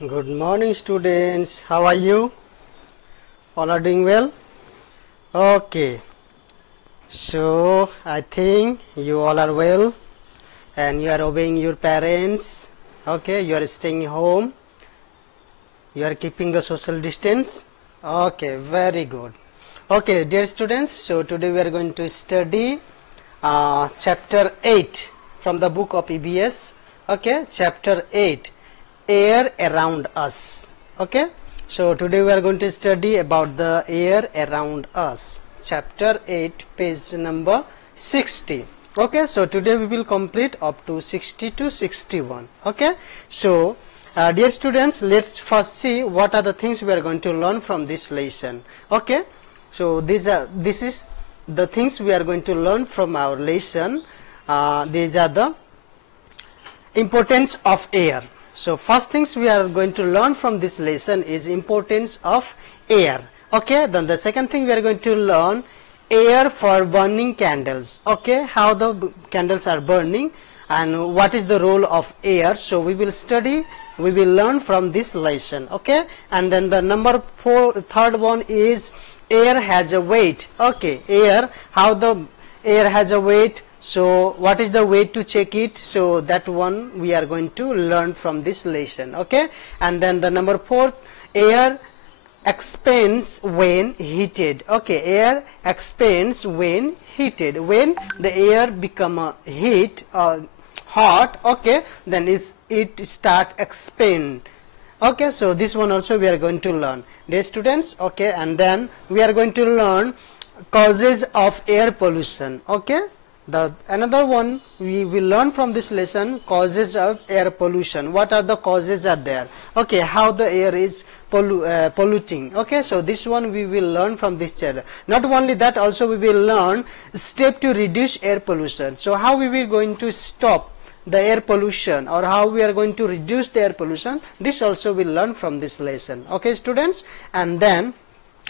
Good morning, students. How are you? All are doing well? Okay. So, I think you all are well and you are obeying your parents. Okay, you are staying home. You are keeping the social distance. Okay, very good. Okay, dear students, so today we are going to study chapter 8 from the book of EBS. Okay, chapter 8, air around us. Okay, so today we are going to study about the air around us. Chapter 8, page number 60. Okay, so today we will complete up to 60 to 61. Okay, so dear students, let's first see what are the things we are going to learn from this lesson. Okay, so this is the things we are going to learn from our lesson. These are the importance of air. So first things we are going to learn from this lesson is importance of air. Okay, then the second thing we are going to learn air for burning candles. Okay, how the candles are burning and what is the role of air. So we will learn from this lesson. Okay, and then the third one is air has a weight. Okay, air, how the air has a weight. So what is the way to check it? So that one we are going to learn from this lesson. Okay, and then the number 4, air expands when heated. Okay, air expands when heated. When the air become hot, okay, then it start expand. Okay, so this one also we are going to learn, dear students. Okay, and then we are going to learn causes of air pollution. Okay, the another one we will learn from this lesson, causes of air pollution. What are the causes are there? Okay, how the air is polluting. Okay, so this one we will learn from this chapter. Not only that, also we will learn step to reduce air pollution. So how we will going to stop the air pollution or how we are going to reduce the air pollution, this also we will learn from this lesson. Okay, students, and then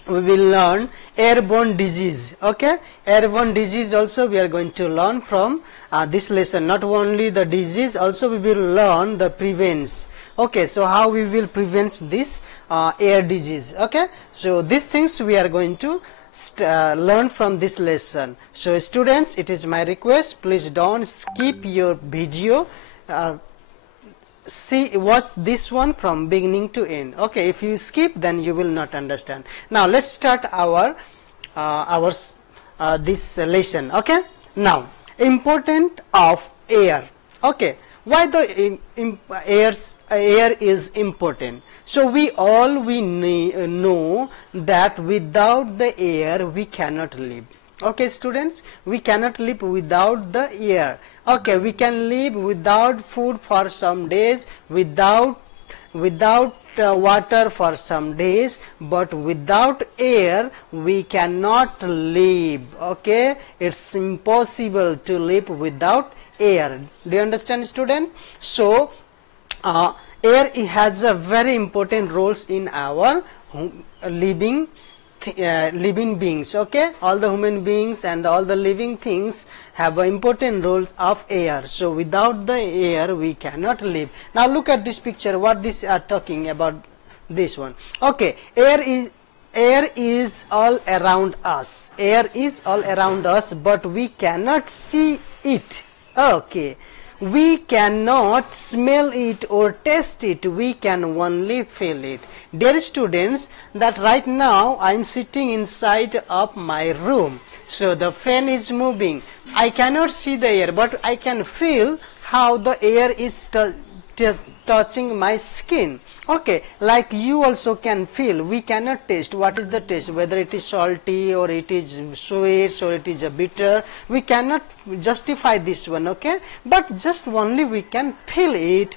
we will learn airborne disease. Okay, airborne disease also we are going to learn from this lesson. Not only the disease, also we will learn the prevents. Okay, so how we will prevent this air disease. Okay, so these things we are going to learn from this lesson. So students, it is my request, please don't skip your video. Watch this one from beginning to end. Okay, if you skip, then you will not understand. Now let's start our this lesson. Okay, now important of air. Okay, why the air is important? So we know that without the air we cannot live. Okay, students, we cannot live without the air. Okay, we can live without food for some days, without water for some days, but without air we cannot live. Okay, it's impossible to live without air. Do you understand, student? So air has a very important roles in our living beings. Okay, all the human beings and all the living things have an important role of air. So without the air we cannot live. Now look at this picture, what this are talking about, this one. Okay, air is all around us. Air is all around us, but we cannot see it. Okay, we cannot smell it or taste it, we can only feel it. Dear students, that right now I am sitting inside of my room, so the fan is moving. I cannot see the air, but I can feel how the air is touching my skin. Okay, like you also can feel. We cannot taste. What is the taste? Whether it is salty or it is sweet or it is a bitter, we cannot justify this one. Okay, but just only we can feel it,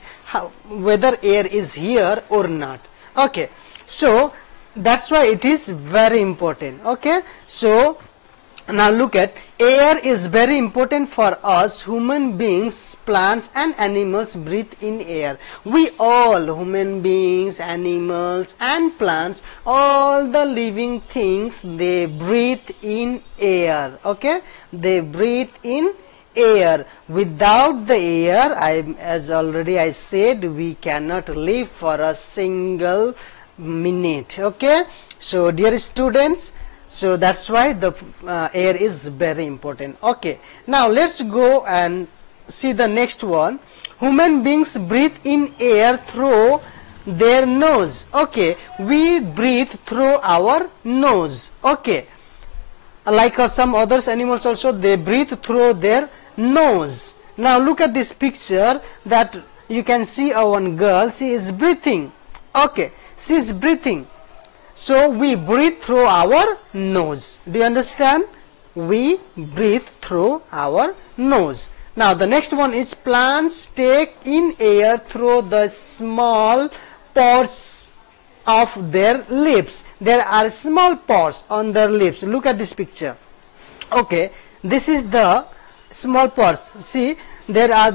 whether air is here or not. Okay, so that's why it is very important. Okay, so now look at, air is very important for us human beings. Plants and animals breathe in air. We all, human beings, animals and plants, all the living things, they breathe in air. Okay, they breathe in air. Without the air, as already I said, we cannot live for a single minute. Okay, so dear students, so that's why the air is very important. Okay, now let's go and see the next one. Human beings breathe in air through their nose. Okay, we breathe through our nose. Okay, like some other animals also, they breathe through their nose. Now look at this picture that you can see one girl, she is breathing. Okay, she is breathing. So we breathe through our nose. Do you understand? We breathe through our nose. Now the next one is plants take in air through the small pores of their lips. There are small pores on their lips. Look at this picture. Okay, this is the small pores. See, there are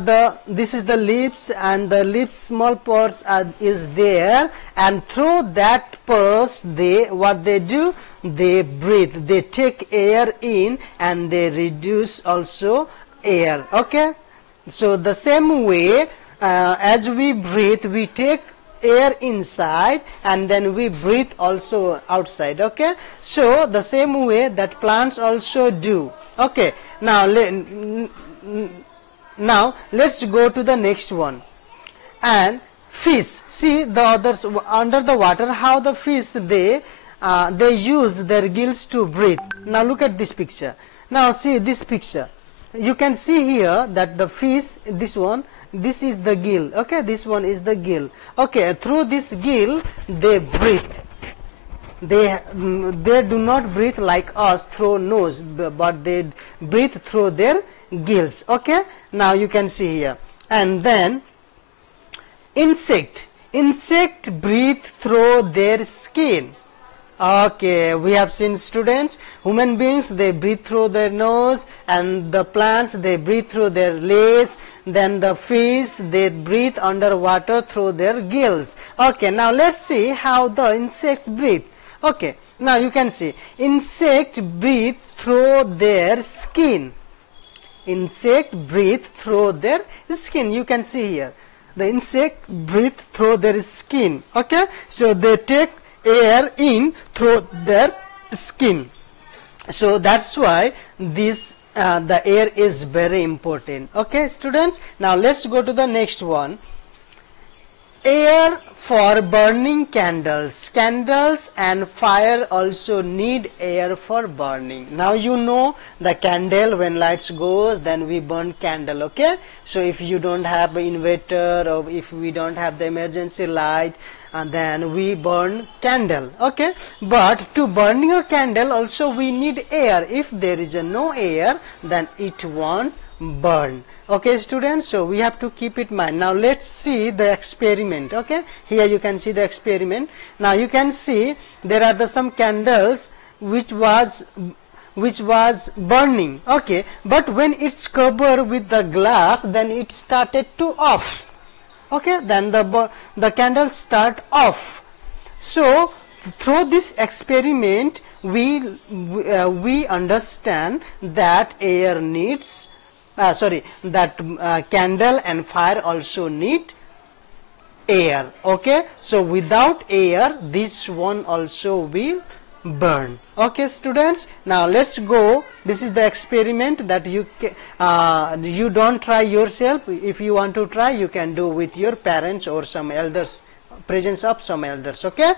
this is the lips, and the lips small pores is there, and through that pores what they do, they breathe, they take air in and they reduce also air. Okay, so the same way as we breathe, we take air inside and then we breathe also outside. Okay, so the same way that plants also do. Okay, now let's go to the next one. And fish, see the others under the water, how the fish they use their gills to breathe. Now look at this picture. Now see this picture. You can see here that the fish, this one, this is the gill. Okay, this one is the gill. Okay, through this gill they breathe. They do not breathe like us through nose, but they breathe through their gills. Okay, now you can see here. And then insect breathe through their skin. Okay, we have seen, students, human beings, they breathe through their nose, and the plants, they breathe through their lips. Then the fish, they breathe underwater through their gills. Okay, now let's see how the insects breathe. Okay, now you can see insect breathe through their skin. Insect breathe through their skin. You can see here the insect breathe through their skin. Okay, so they take air in through their skin. So that's why this the air is very important. Okay, students, now let's go to the next one. Air for burning candles. Candles and fire also need air for burning. Now you know the candle, when lights goes, then we burn candle. Okay, so if you don't have inverter, or if we don't have the emergency light, and then we burn candle. Okay, but to burning a candle also we need air. If there is no air, then it won't burn. Okay, students, so we have to keep it in mind. Now let's see the experiment. Okay, here you can see the experiment. Now you can see there are some candles which was burning. Okay, but when it's covered with the glass, then it started to off. Okay, then the candles start off. So through this experiment we understand that air needs candle and fire also need air. Okay, so without air this one also will burn. Okay, students, now let's go. This is the experiment that you don't try yourself. If you want to try, you can do with your parents or some elders, presence of some elders. Okay,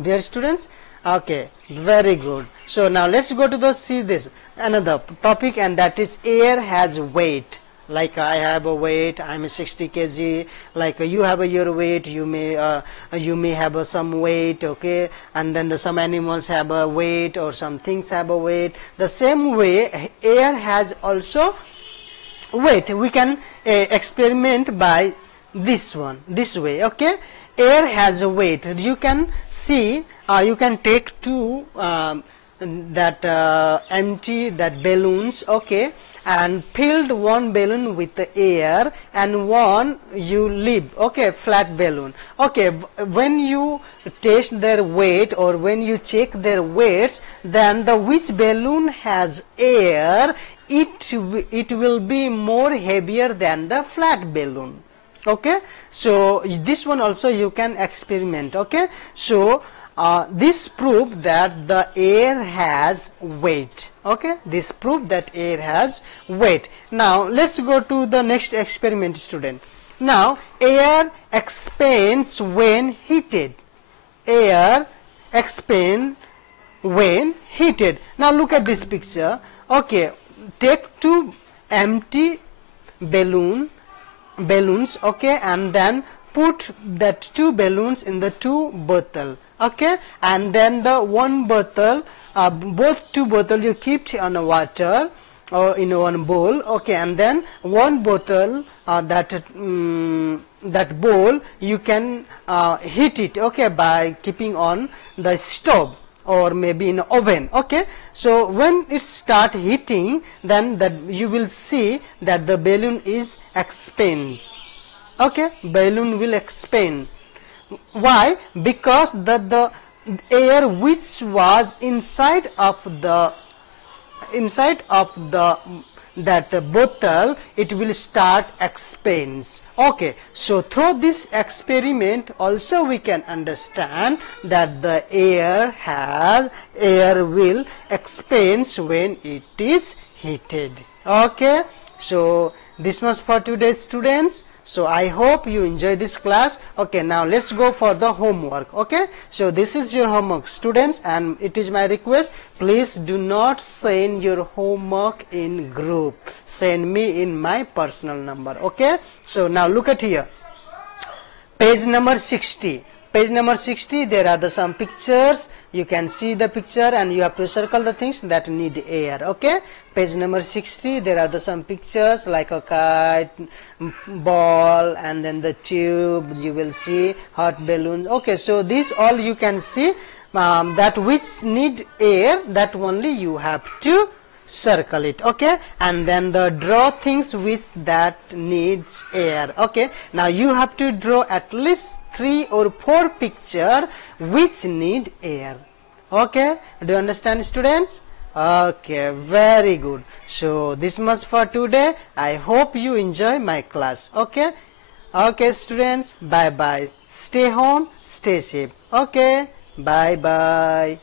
dear students. Okay, very good. So now let's go to see this another topic, and that is air has weight. Like I have a weight, I'm 60 kg. Like you have your weight, you may have some weight. Okay, and then some animals have a weight, or some things have a weight. The same way air has also weight. We can experiment by this way. Okay, air has a weight. You can see, you can take two empty balloons. Okay, and filled one balloon with the air and one you leave. Okay, flat balloon. Okay, when you test their weight, or when you check their weights, then which balloon has air, it will be more heavier than the flat balloon. Okay, so this one also you can experiment. Okay, so this prove that the air has weight. Okay, this prove that air has weight. Now let's go to the next experiment, student. Now air expands when heated. Air expands when heated. Now look at this picture. Okay, take two empty balloons, okay, and then put that two balloons in the two bottle, okay, and then the one bottle, both two bottle you keep on water or in one bowl, okay, and then one bottle, that bowl you can heat it, okay, by keeping on the stove or maybe in oven. Okay, so when it start heating, then that you will see that the balloon is expands. Okay, balloon will expand. Why? Because the air which was inside of that bottle, it will start expands. Okay, so through this experiment also we can understand that the air will expands when it is heated. Okay, so this was for today's students. So I hope you enjoy this class. Okay, now let's go for the homework. Okay, so this is your homework, students, and it is my request, please do not send your homework in group. Send me in my personal number. Okay, so now look at here, page number 60. Page number 60, there are some pictures. You can see the picture and you have to circle the things that need air. Okay, page number 60, there are some pictures like a kite, ball, and then the tube. You will see hot balloons. Okay, so these all you can see, that which need air, that only you have to circle it. Okay, and then the draw things which that needs air. Okay, now you have to draw at least 3 or 4 picture which need air. Okay, do you understand, students? Okay, very good. So this much for today. I hope you enjoy my class. Okay, okay, students, bye bye. Stay home, stay safe. Okay, bye bye.